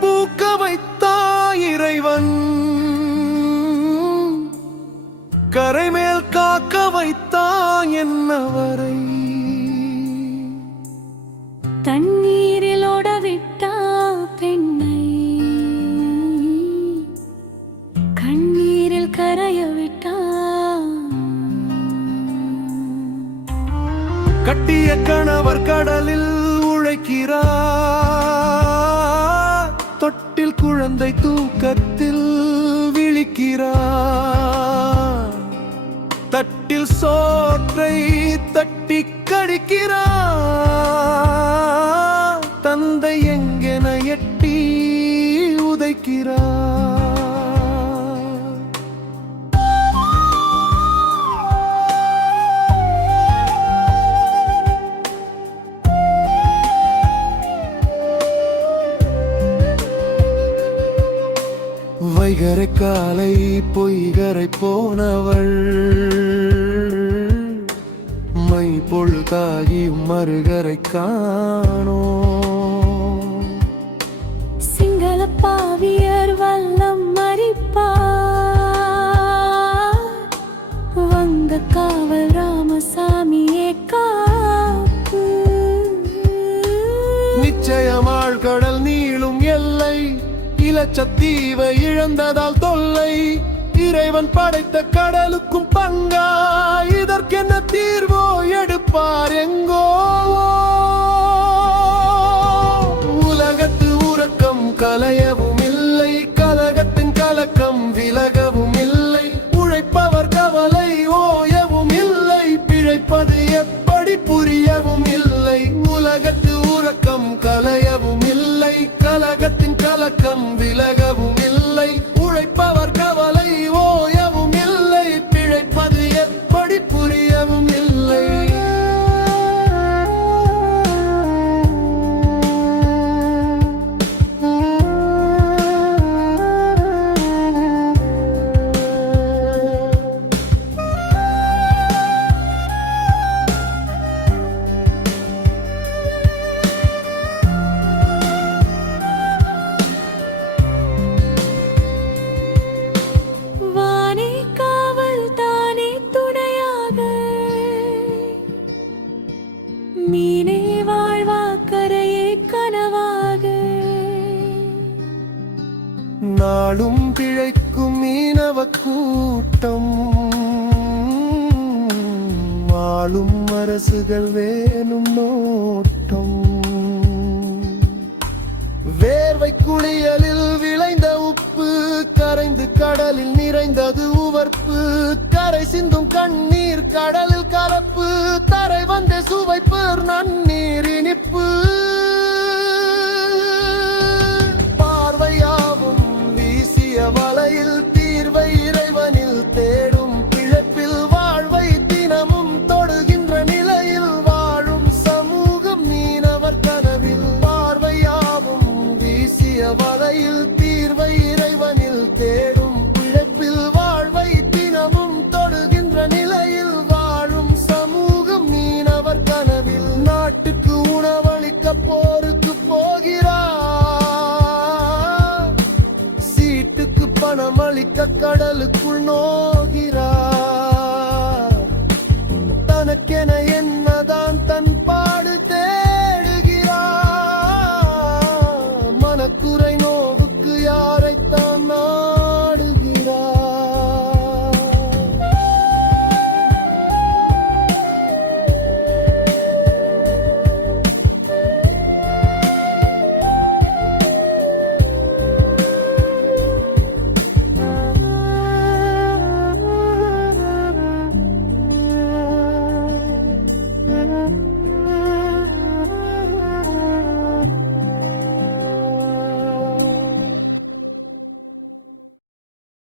பூக்க வைத்தாய் இறைவன், கரைமேல் காக்க வைத்தாய் என்னவரை. தண்ணீரில் ஓடவிட்டா பெண்ணை கண்ணீரில் கரைய விட்டா. கட்டிய கணவர் கடலில் உழைக்கிறார், தொட்டில் குழந்தை தூக்கத்தில் விழிக்கிறார், தட்டில் சோற்றை தட்டி கடிக்கிறார், தந்தை எங்கென எட்டி உதைக்கிறார். வைகரை காலை பொய்கரை போனவள், மை பொழுதாகி மறுகரை காணோ. சிங்கள பாவியர் வல்லம் மறிப்பா, வந்த காவல் ராமசாமியே காப்பு. நிச்சயமாள் கடல் நீளும் எல்லை, இலச்சத்தீவை இழந்ததால் தொல்லை. இறைவன் படைத்த கடலுக்கும் பங்கா, இதற்கென்ன தீர்வோ எடுப்பார் எங்கோ. உலகத்து உறக்கம் கலையவும் இல்லை, கலகத்தின் கலக்கம் விலகவும் இல்லை. உழைப்பவர் கவலை ஓயவும் இல்லை, பிழைப்பது எப்படி புரியவும் இல்லை. உலகத்து உறக்கம் கலையவும் இல்லை, கலகத்தின் கலக்கம் விலகவும் இல்லை. உழைப்பவர் கவலை ஓயவும் இல்லை, பிழைப்பது எப்படி புரியவும் இல்லை. மீனே வாழ்வாக்கரையே கனவாக, நாளும் பிழைக்கும் மீனவ கூட்டம், வாழும் அரசுகள் வேணும் நோட்டம். வேர்வை குளியலில் விளைந்த உப்பு, கரைந்து கடலில் நிறைந்தது உவர்ப்பு. கரை சிந்தும் கண்ணீர் கடலில் கலப்பு, தரை வந்த சுவைப்பு நன்னீர் இனிப்பு. பார்வையாவும் வீசிய வலையில் தீர்வை இறைவனில் தேடும் பிழைப்பில், வாழ்வை தினமும் தொடுகின்ற நிலையில் வாழும் சமூகம் மீனவர் கனவில். பார்வையாவும் வீசிய வலையில் தீர்வை இறைவனில் தேடும் பிழைப்பில், வாழ்வை தினமும் தொடுகின்ற நிலையில் வாழும் சமூகம் மீனவர் கனவில். நாட்டுக்கு உணவளிக்க போருக்கு போகிறார், சீட்டுக்கு பணம் அளிக்க கடலுக்குள் நோகிறார். தனக்கென என்ன